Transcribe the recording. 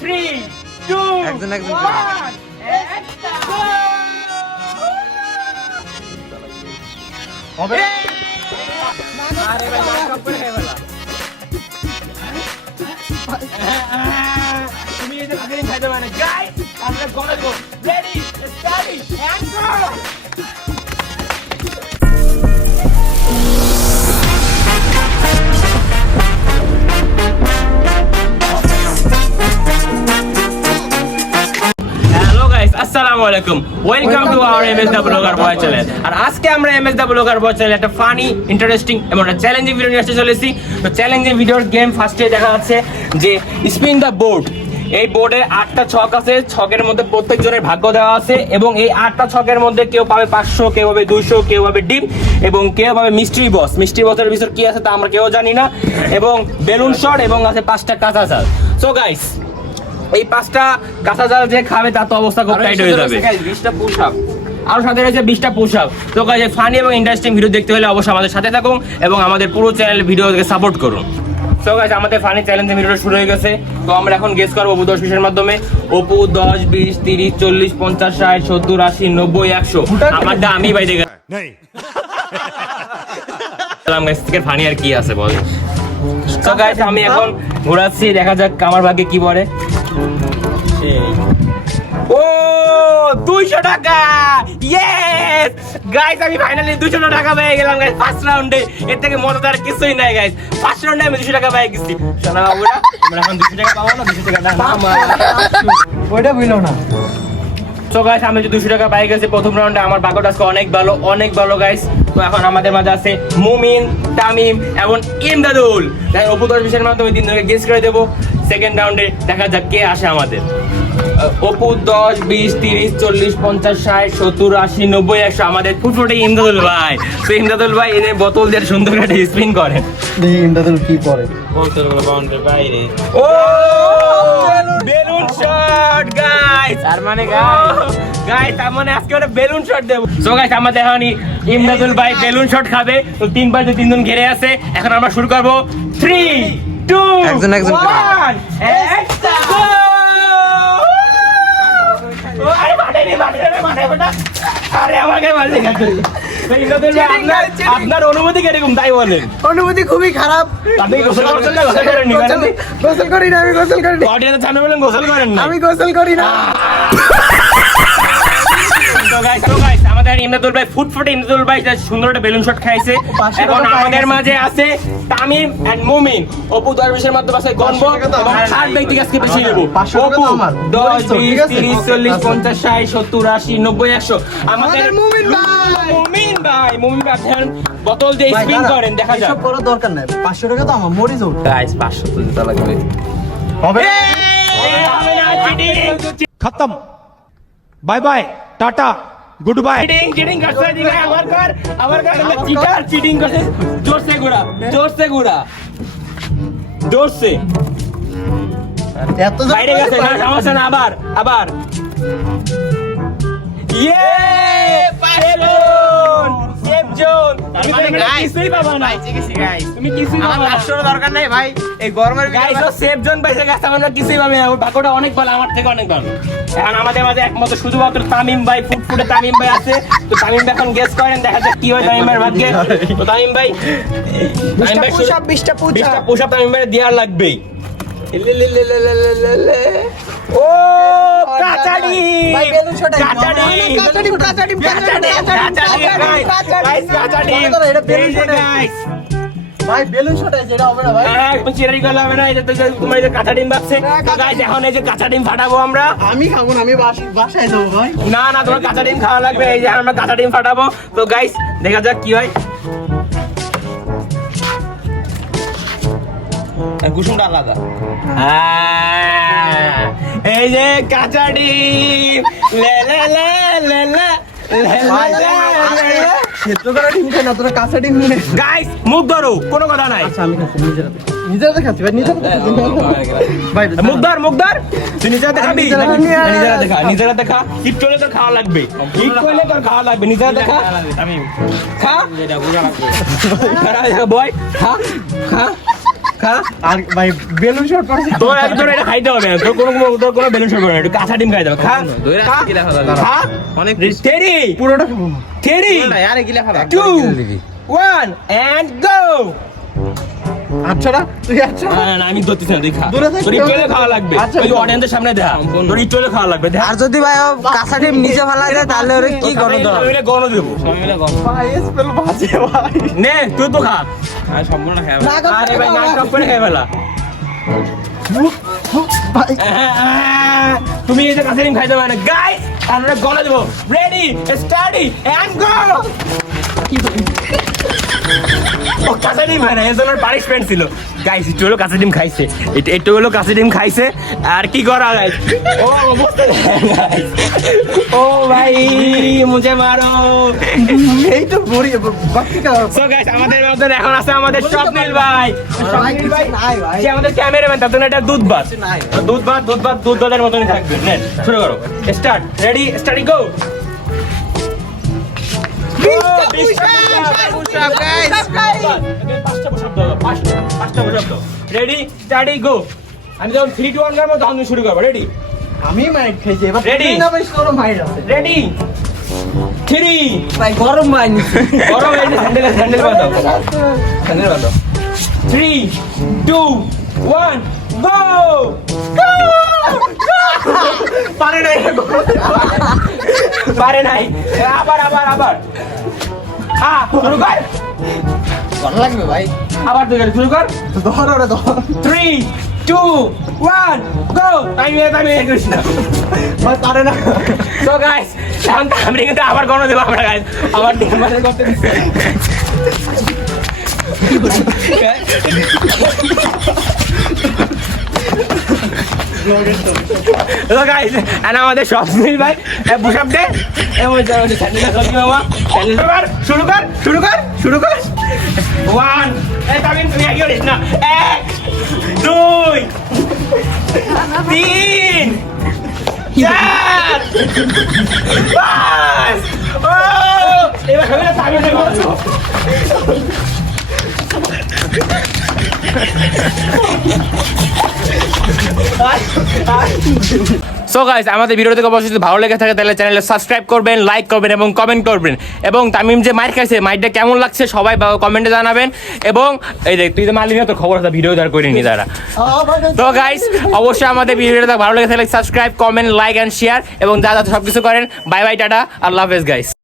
3 2 একজন 1 হবে আরে ভাই কাপ করে ফেলা তুমি এটা খালি খাইতে মানে গাইস আমরা গোল go ready steady and go আসসালামু আলাইকুম welcome to our MS the blogger boy channel. আর আজকে আমরা এমএস দা ব্লগার বয় চ্যানেলে একটা ফানি ইন্টারেস্টিং এবং একটা চ্যালেঞ্জিং ভিডিও নিয়ে আসতে চলেছি। তো চ্যালেঞ্জিং ভিডিওর গেম ফার্স্টে দেখা যাচ্ছে যে স্পিন দ্য বোর্ড। এই বোর্ডে 8টা ছক আছে, ছকের মধ্যে প্রত্যেকজনের ভাগ্য দেওয়া আছে এবং এই 8টা ছকের মধ্যে কেউ পাবে 500, কেউ পাবে 200, কেউ পাবে ডিপ এবং কেউ পাবে মিস্ট্রি বস। মিস্ট্রি বসের ভিতর কি আছে তা আমরা কেউ জানি না। এবং বেলুন শট এবং আছে 5টা কাঁচা জাল। সো গাইস এই 5টা কাঁচা জাল যে খাবে তার তো অবস্থা খুব টাইট হয়ে যাবে। 20টা পুশ আপ আর সাথে রয়েছে 20টা পুশ আপ। তো গাইস ফানি এবং ইন্টারেস্টিং ভিডিও দেখতে হলে অবশ্যই আমাদের সাথে থাকুন এবং আমাদের পুরো চ্যানেল ভিডিওকে সাপোর্ট করুন। সো গাইস আমাদের ফানি চ্যালেঞ্জ ভিডিওটা শুরু হয়ে গেছে। তো আমরা এখন গেস করব অপু 10 20 এর মাধ্যমে। অপু 10 20 30 40 50 60 70 80 90 100। আমারটা আমি বাইরে গেলাম গাইস। থেকে ফানি আর কি আছে বল। সো গাইস আমি এখন ঘোরাচ্ছি, দেখা যাক আমার ভাগ্যে কি পড়ে। ও 200 টাকা, ইয়েস গাইস আমি ফাইনালি 200 টাকা পেয়ে গেলাম গাইস ফার্স্ট রাউন্ডে। এর থেকে মজাদার কিছুই নাই গাইস। ফার্স্ট রাউন্ডে আমি 200 টাকা পেয়ে গেছি। শোনা বাবুরা আমরা এখন 200 টাকা পাবো না, 200 টাকা না ওইটা বুঝলো না। সো গাইস আমি যে 200 টাকা পেয়ে গেছি প্রথম রাউন্ডে। আমার ভাগ্যটা আজকে অনেক ভালো গাইস। তো এখন আমাদের মাঝে আছে মুমিন, তামিম এবং ইমদাদুল। তাই অপু 10 20 এর মাধ্যমে তিনজনকে গেস করে দেব। সেকেন্ড রাউন্ডে দেখা যাক কে আসে আমাদের। অপু 10 20 30 40 50 60 70 80 90 100। আমাদের ফুটফুটে ইমদাদুল ভাই। তো ইমদাদুল ভাই এনে বোতল দিয়ে সুন্দর একটা স্পিন করেন। দেখি ইমদাদুল কি পড়ে। বোতলগুলো বাউন্ডারির বাইরে। ও বেলুন শট গাইস। তার মানে গাইস তার মানে আজকে ওটা বেলুন শট দেব। সো গাইস আমাদের এখন ইমদাদুল ভাই বেলুন শট খাবে। তো তিনজন ঘিরে আছে। এখন আমরা শুরু করব 3 2 একজন 1 একটা আরে মাঠে আরে আমাকে মারলে কেন? আপনার অনুমতি কিরকম তাই বলেন? অনুভূতি খুবই খারাপ। আপনি গোসল করছেন না? গোসল করেননি? গোসল করি না, আমি গোসল করি না। অডিয়েন্সের সামনে বলেন গোসল করেন না। আমি গোসল করি না। তো গাইস আমাদের ইমদাদুল ভাই ফুটফুটে ইমদাদুল ভাই সুন্দর একটা বেলুন শট খাইছে। এখন আমাদের মাঝে আছে তামিম এন্ড মুমিন। অপু 10 20 এর মাধ্যমে আছে গনব এবং 60 ব্যক্তি আজকে বেশি নেব। অপু 10 20 30 40 50 60 70 80 90 100। আমাদের মুমিন ভাই এখন বোতল দিয়ে স্পিন করেন, দেখা যাক। এসব করার দরকার নাই। 500 টাকা তো আমার মরি যাও। গাইস 500 তো দিতে লাগবে। হবে खत्म bye bye ta-ta goodbye. Cheating করছে দিলে আমার ঘর চিটিং করছে। জোরসে এত বাইরে গেছে না, সমস্যা না। আবার ইয়ে বেলুন সেফ জোন। কিছুই পাবা না তুমি, কিছুই পাবা না। 500 দরকার নাই ভাই। এই গরমের গাইস ও সেফ জোন পাইছে গাছ, আমরা কিছুই পাবে না। ওর ভাগ্যটা অনেক ভালো, আমার থেকে অনেক ভালো। এখন আমাদের মাঝে একমাত্র শুধুমাত্র তামিম ভাই, ফুটফুটে তামিম ভাই আছে। তো তামিম ভাই এখন গেস করেন, দেখা যাক কি হয় তামিম ভাইয়ের ভাগ্যে। তো তামিম ভাই 20টা পুশ আপ তামিম ভাই দেওয়ার লাগবেই। ও কাচাড়ি ভাই বেলুন শট কাচাড়ি ভাই বেলুন শট আছে, এটা হবে না ভাই। চিরারি করলে হবে না। এটা তো তোমার এই যে কাঁচা ডিম ভাবছে। তো গাইস এখন এই যে কাঁচা ডিম ফাটাবো আমরা। আমি খাবো না, আমি বাসায় যাবো ভাই। না তোমার কাঁচা ডিম খাওয়া লাগবে। এই যে আমরা কাঁচা ডিম ফাটাবো। তো গাইস দেখা যাক কি হয়। কুসুমটা আলাদা। এই যে কাঁচা ডিম সেদ্ধ করা ডিম খাই না, তোরা কাঁচা ডিম নিয়ে। গাইস মুখ ধরো, কোনো কথা নাই। আচ্ছা আমি খাচ্ছি নিজেরাতে খাচ্ছি ভাই, নিজেরাতে ভাই। মুখ ধর তুই নিজেরাতে খাবি। নিজেরা দেখা। হিট করলে তোর খাওয়া লাগবে, নিজেরা দেখা। খা বয় খা খা আর ভাই বেলুন শট করছে তোর একদম এটা খাইতে হবে না, তোর কোনো বেলুন শট হবে না, একটু কাঁচা ডিম খাইতে হবে। খা খা অনেক টেরি পুরোটা খাবো না টেরি আরে গিলা খাবা 2 1 and go। আচ্ছা না তুই আচ্ছা না আমি ধরতেছি না, তুই খা। দূরে থাক, তোর ইটোলে খাওয়া লাগবে, আচ্ছা, ওই অডিয়েন্সের সামনে দেখা, তোর ইটোলে খাওয়া লাগবে। দেখা আর যদি ভাই কাঁচা ডিম নিচে ফেলা যায় তাহলে ওরে কি গণত হবে? গণ দেবো। ভাই স্পেল বাজে ভাই নে তুই তো খা। সম্পূর্ণ খাবো আরে ভাই নাক কাপ করে খেয়ে ফেলা। ভাই তুমি এই যে কাঁচা ডিম খাইতে পারো না গাইস, আমরা গলা দেবো। Ready steady and go. ও কাঁচা ডিম হয় না, এর জন্য পানিশমেন্ট ছিল গাইস। একটু হলো কাঁচা ডিম খাইছে, একটু হলো কাঁচা ডিম খাইছে, আর কি করা গাইস। ও অবস্থা ও ভাই মুঝে মারো। এই তো বড়ি বাকি কা সো গাইস আমাদের মধ্যে এখন আছে আমাদের স্বপ্নিল ভাই। স্বপ্নিল ভাই নাই ভাই সে আমাদের ক্যামেরাম্যান, তার জন্য এটা দুধ ভাত। নাই দুধ ভাতের মতনই থাকবে। নেন শুরু করো, স্টার্ট রেডি স্টাডি গো। রেডি স্টাডি গো। আমি যখন 3 2 1 করবো তখন তুমি শুরু করবো। রেডি আমি মাইট খাইছি এবার Ready? তুই না বেশ তোর মাইট আছে রেডি 3 ভাই গরম ভাই গরম এই যে হ্যান্ডেল বাঁধাও, হ্যান্ডেল বাঁধাও। 3 2 1 গো। পারে নাই পারে নাই, আবার আবার আবার শুরু কর। ভালো লাগবে ভাই। আবার তুই শুরু কর। ধর ওরে ধর 3 2 1 গো। টাইম করিস না। ভাই পারে না সো গাইস এখন আমি কিন্তু আবার গণ দেবো আমরা গাইস, আবার ডিমান্ড করতে দিচ্ছি। তো গাইস এন্ড আমাদের স্বপ্নিল ভাই পুশ আপ দে এবং স্যান্ডেলটা ধরবি মামা, স্যান্ডেল শুরু কর 1 এই তামিম তুমি আগে করিস না 1 2 3 4 5 ও এবার হবে না তামিমের গল্প। সো গাইস আমাদের ভিডিও থেকে অবশ্যই যদি ভালো লেগে থাকে তাহলে চ্যানেলে সাবস্ক্রাইব করবেন, লাইক করবেন এবং কমেন্ট করবেন। এবং তামিম যে মাইর খাইছে মাইরটা কেমন লাগছে সবাই কমেন্টে জানাবেন। এবং এই দেখ তুই তো মারলি না, তোর খবর আছে ভিডিও দাঁড় করিনি তারা। তো গাইস অবশ্যই আমাদের ভিডিওটা ভালো লেগে থাকলে subscribe comment like and share এবং যা যা সব কিছু করেন। বাই বাই টাটা, আল্লাহ হাফেজ গাইস।